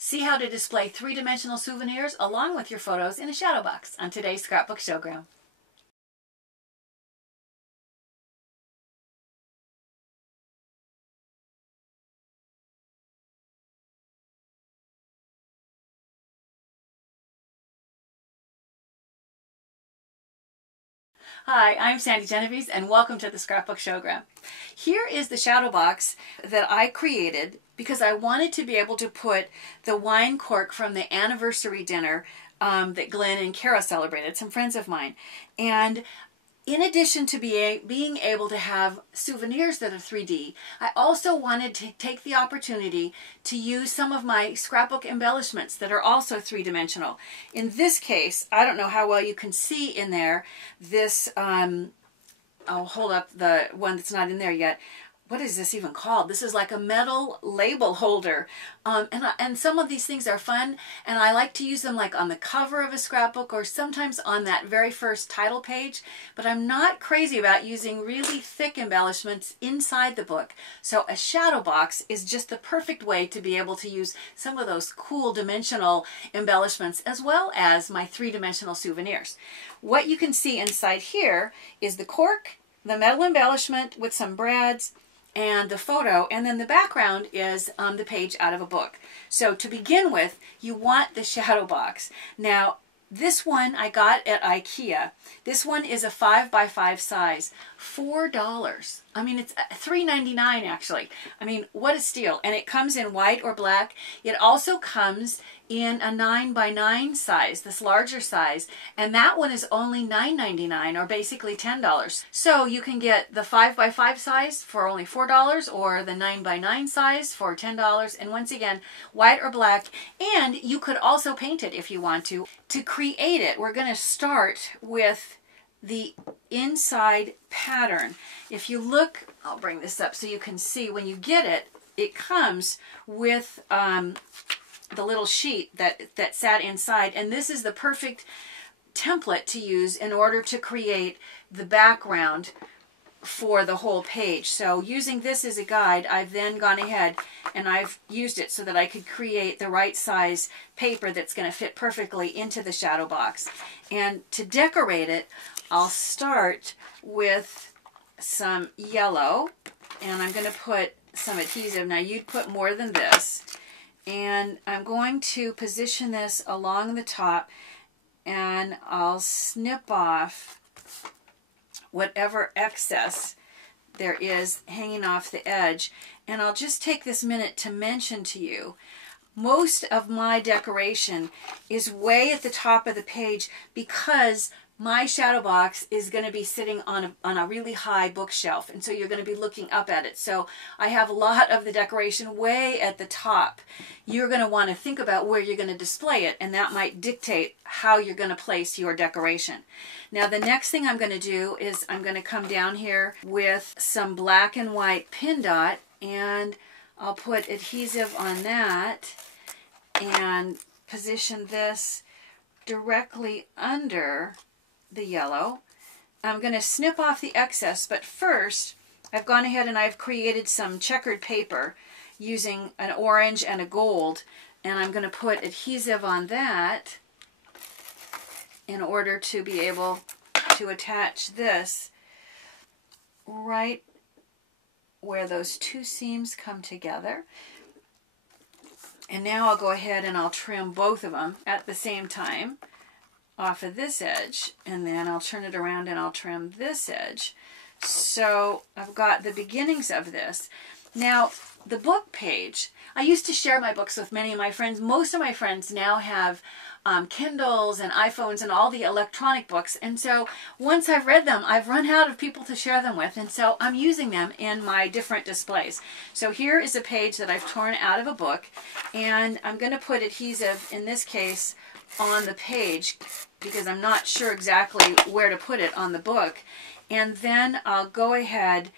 See how to display three-dimensional souvenirs along with your photos in a shadow box on today's Scrapbook Showgram. Hi, I'm Sandi Genovese and welcome to the Scrapbook Showgram. Here is the shadow box that I created because I wanted to be able to put the wine cork from the anniversary dinner that Glenn and Kara celebrated, some friends of mine. And in addition to being able to have souvenirs that are 3D, I also wanted to take the opportunity to use some of my scrapbook embellishments that are also three-dimensional. In this case, I don't know how well you can see in there, this, I'll hold up the one that's not in there yet. What is this even called? This is like a metal label holder. And some of these things are fun, and I like to use them like on the cover of a scrapbook or sometimes on that very first title page, but I'm not crazy about using really thick embellishments inside the book. So a shadow box is just the perfect way to be able to use some of those cool dimensional embellishments as well as my three-dimensional souvenirs. What you can see inside here is the cork, the metal embellishment with some brads, and the photo, and then the background is the page out of a book. So to begin with, you want the shadow box. Now, this one I got at IKEA. This one is a 5x5 size, $4. I mean, it's $3.99 actually. I mean, what a steal. And it comes in white or black. It also comes in a 9x9 size, this larger size, and that one is only $9.99 or basically $10. So you can get the 5x5 size for only $4 or the 9x9 size for $10, and once again, white or black, and you could also paint it if you want to. To create it, we're going to start with the inside pattern. If you look, I'll bring this up so you can see, when you get it, it comes with the little sheet that sat inside, and this is the perfect template to use in order to create the background for the whole page. So using this as a guide, I've then gone ahead and I've used it so that I could create the right size paper that's going to fit perfectly into the shadow box. And to decorate it, I'll start with some yellow, and I'm going to put some adhesive. Now you'd put more than this. And I'm going to position this along the top, and I'll snip off whatever excess there is hanging off the edge. And I'll just take this minute to mention to you, most of my decoration is way at the top of the page because my shadow box is going to be sitting on a really high bookshelf, and so you're going to be looking up at it. So I have a lot of the decoration way at the top. You're going to want to think about where you're going to display it, and that might dictate how you're going to place your decoration. Now the next thing I'm going to do is I'm going to come down here with some black and white pin dot, and I'll put adhesive on that and position this directly under the yellow. I'm going to snip off the excess, but first I've gone ahead and I've created some checkered paper using an orange and a gold, and I'm going to put adhesive on that in order to be able to attach this right where those two seams come together. And now I'll go ahead and I'll trim both of them at the same time off of this edge, and then I'll turn it around and I'll trim this edge. So I've got the beginnings of this. Now the book page, I used to share my books with many of my friends. Most of my friends now have Kindles and iPhones and all the electronic books, and so once I've read them, I've run out of people to share them with, and so I'm using them in my different displays. So here is a page that I've torn out of a book, and I'm going to put adhesive, in this case, on the page because I'm not sure exactly where to put it on the book. And then I'll go ahead